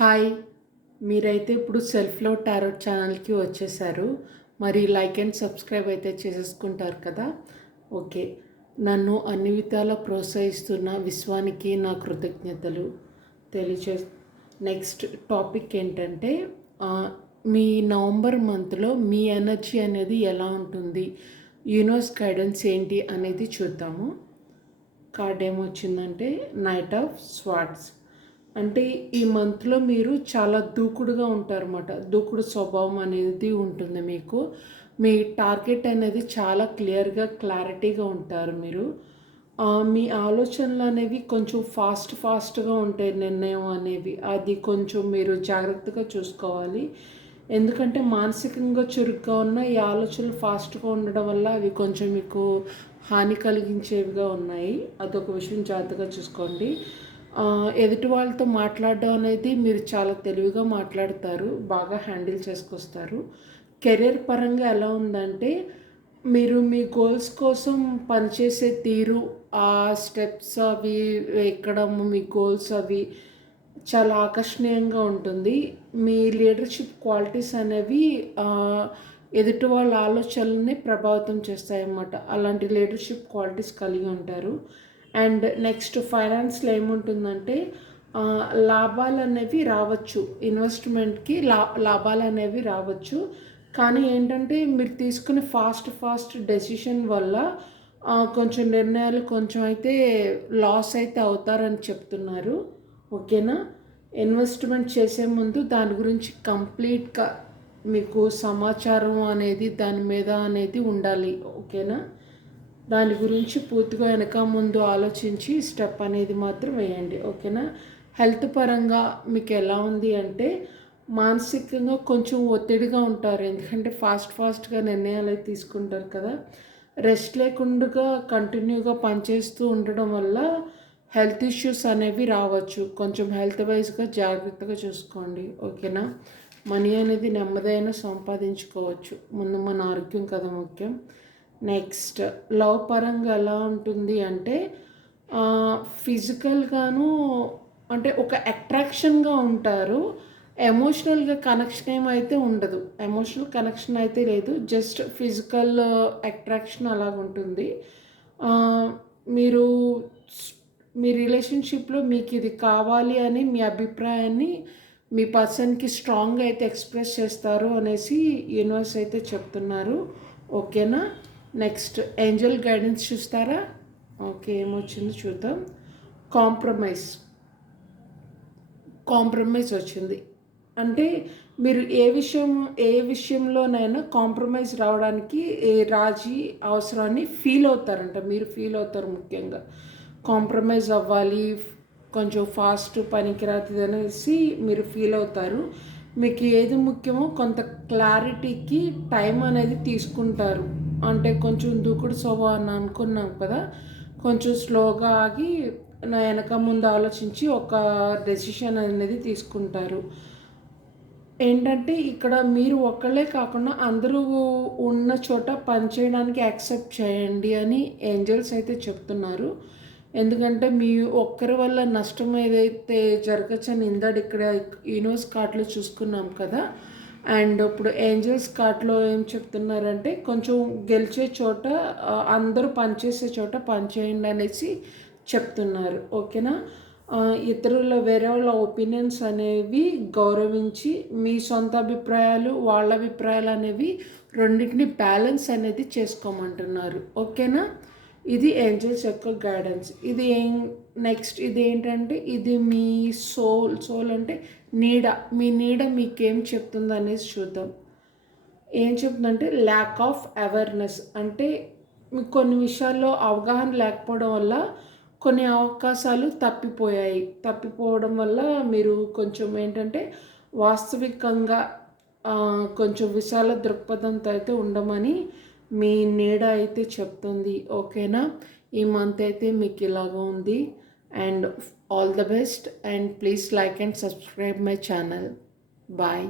Hi. మీరైతే ఇప్పుడు సెల్ఫ్లో టారో ఛానల్కి వచ్చేసారు. మరి లైక్ అండ్ సబ్స్క్రైబ్ అయితే చేసేసుకుంటారు కదా. ఓకే. నన్ను అన్ని విధాలా ప్రోత్సహిస్తున్న విశ్వానికి నా కృతజ్ఞతలు తెలియచే. నెక్స్ట్ టాపిక్ ఏంటంటే మీ నవంబర్ మంత్లో మీ ఎనర్జీ అనేది ఎలా ఉంటుంది? యూనివర్స్ గైడెన్స్ ఏంటి అనేది చూద్దాము. కార్డ్ ఏమొచ్చిందంటే నైట్ ఆఫ్ స్వాట్స్ అంటే ఈ మంత్లో మీరు చాలా దూకుడుగా ఉంటారన్నమాట. దూకుడు స్వభావం అనేది ఉంటుంది మీకు. మీ టార్గెట్ అనేది చాలా క్లియర్గా క్లారిటీగా ఉంటారు మీరు. మీ ఆలోచనలు అనేవి కొంచెం ఫాస్ట్ ఫాస్ట్గా ఉంటాయి నిర్ణయం అనేవి. అది కొంచెం మీరు జాగ్రత్తగా చూసుకోవాలి. ఎందుకంటే మానసికంగా చురుగ్గా ఉన్న ఈ ఆలోచనలు ఫాస్ట్గా ఉండడం వల్ల అవి కొంచెం మీకు హాని కలిగించేవిగా ఉన్నాయి. అదొక విషయం జాగ్రత్తగా చూసుకోండి. ఎదుటి వాళ్ళతో మాట్లాడడం అనేది మీరు చాలా తెలివిగా మాట్లాడతారు బాగా హ్యాండిల్ చేసుకొస్తారు. కెరీర్ పరంగా ఎలా ఉందంటే మీరు మీ గోల్స్ కోసం పనిచేసే తీరు ఆ స్టెప్స్ అవి ఎక్కడం మీ గోల్స్ అవి చాలా ఆకర్షణీయంగా ఉంటుంది. మీ లీడర్షిప్ క్వాలిటీస్ అనేవి ఎదుటి వాళ్ళ ఆలోచనల్ని ప్రభావితం చేస్తాయన్నమాట. అలాంటి లీడర్షిప్ క్వాలిటీస్ కలిగి ఉంటారు. అండ్ నెక్స్ట్ ఫైనాన్స్లో ఏముంటుందంటే లాభాలు అనేవి రావచ్చు. ఇన్వెస్ట్మెంట్కి లా లాభాలు అనేవి రావచ్చు. కానీ ఏంటంటే మీరు తీసుకునే ఫాస్ట్ ఫాస్ట్ డెసిషన్ వల్ల కొంచెం నిర్ణయాలు కొంచెం అయితే లాస్ అయితే అవుతారని చెప్తున్నారు. ఓకేనా? ఇన్వెస్ట్మెంట్ చేసే ముందు దాని గురించి కంప్లీట్గా మీకు సమాచారం అనేది దాని మీద అనేది ఉండాలి. ఓకేనా? దాని గురించి పూర్తిగా వెనక ముందు ఆలోచించి స్టెప్ అనేది మాత్రం వేయండి ఓకేనా? హెల్త్ పరంగా మీకు ఎలా ఉంది అంటే మానసికంగా కొంచెం ఒత్తిడిగా ఉంటారు. ఎందుకంటే ఫాస్ట్ ఫాస్ట్గా నిర్ణయాలు అయితే తీసుకుంటారు కదా. రెస్ట్ లేకుండా కంటిన్యూగా పనిచేస్తూ ఉండడం వల్ల హెల్త్ ఇష్యూస్ అనేవి రావచ్చు. కొంచెం హెల్త్ వైజ్గా జాగ్రత్తగా చూసుకోండి ఓకేనా? మనీ అనేది నెమ్మదైన సంపాదించుకోవచ్చు. ముందు మన ఆరోగ్యం కదా ముఖ్యం. నెక్స్ట్ లవ్ పరంగా ఎలా ఉంటుంది అంటే ఫిజికల్గాను అంటే ఒక అట్రాక్షన్గా ఉంటారు. ఎమోషనల్గా కనెక్షన్ ఏమైతే ఉండదు. ఎమోషనల్ కనెక్షన్ అయితే లేదు. జస్ట్ ఫిజికల్ అట్రాక్షన్ అలాగ ఉంటుంది. మీరు మీ రిలేషన్షిప్లో మీకు ఇది కావాలి అని మీ అభిప్రాయాన్ని మీ పర్సన్కి స్ట్రాంగ్గా అయితే ఎక్స్ప్రెస్ చేస్తారు అనేసి యూనివర్స్ అయితే చెప్తున్నారు. ఓకేనా? నెక్స్ట్ ఏంజల్ గైడెన్స్ చూస్తారా? ఓకే ఏమొచ్చిందో చూద్దాం. కాంప్రమైజ్. కాంప్రమైజ్ వచ్చింది. అంటే మీరు ఏ విషయం ఏ విషయంలోనైనా కాంప్రమైజ్ రావడానికి ఏ రాజీ అవసరాన్ని ఫీల్ అవుతారంట. మీరు ఫీల్ అవుతారు ముఖ్యంగా. కాంప్రమైజ్ అవ్వాలి కొంచెం ఫాస్ట్ పనికిరాదు అనేసి మీరు ఫీల్ అవుతారు. మీకు ఏది ముఖ్యమో కొంత క్లారిటీకి టైం అనేది తీసుకుంటారు. అంటే కొంచెం దూకుడు స్వభావం అనుకున్నాం కదా కొంచెం స్లోగా ఆగి నా వెనక ముందు ఆలోచించి ఒక డెసిషన్ అనేది తీసుకుంటారు. ఏంటంటే ఇక్కడ మీరు ఒక్కళ్ళే కాకుండా అందరూ ఉన్న చోట పనిచేయడానికి యాక్సెప్ట్ చేయండి అని ఏంజల్స్ అయితే చెప్తున్నారు. ఎందుకంటే మీ ఒక్కరి వల్ల నష్టం ఏదైతే జరగచ్చని ఇందాడు ఇక్కడ యూనివర్స్ కార్డులో చూసుకున్నాం కదా అండ్ ఇప్పుడు ఏంజల్స్ కార్ట్లో ఏం చెప్తున్నారంటే కొంచెం గెలిచే చోట అందరూ పనిచేసే చోట పనిచేయండి అనేసి చెప్తున్నారు. ఓకేనా? ఇతరుల వేరే వాళ్ళ ఒపీనియన్స్ అనేవి గౌరవించి మీ సొంత అభిప్రాయాలు వాళ్ళ అభిప్రాయాలు అనేవి రెండింటిని బ్యాలెన్స్ అనేది చేసుకోమంటున్నారు. ఓకేనా? ఇది ఏంజల్స్ యొక్క గైడెన్స్ ఇది ఏం నెక్స్ట్ ఇది ఏంటంటే ఇది మీ సోల్ సోల్ అంటే నీడ. మీ నీడ మీకేం చెప్తుంది అనేసి చూద్దాం. ఏం చెప్తుందంటే ల్యాక్ ఆఫ్ అవేర్నెస్ అంటే మీకు కొన్ని విషయాల్లో అవగాహన లేకపోవడం వల్ల కొన్ని అవకాశాలు తప్పిపోయాయి. తప్పిపోవడం వల్ల మీరు కొంచెం ఏంటంటే వాస్తవికంగా కొంచెం విశాల దృక్పథంతో అయితే ఉండమని మీ నీడ అయితే చెప్తుంది ఓకేనా? ఈ మంత్ అయితే మీకు ఇలాగ ఉంది. And all the best. And please like and subscribe my channel. Bye.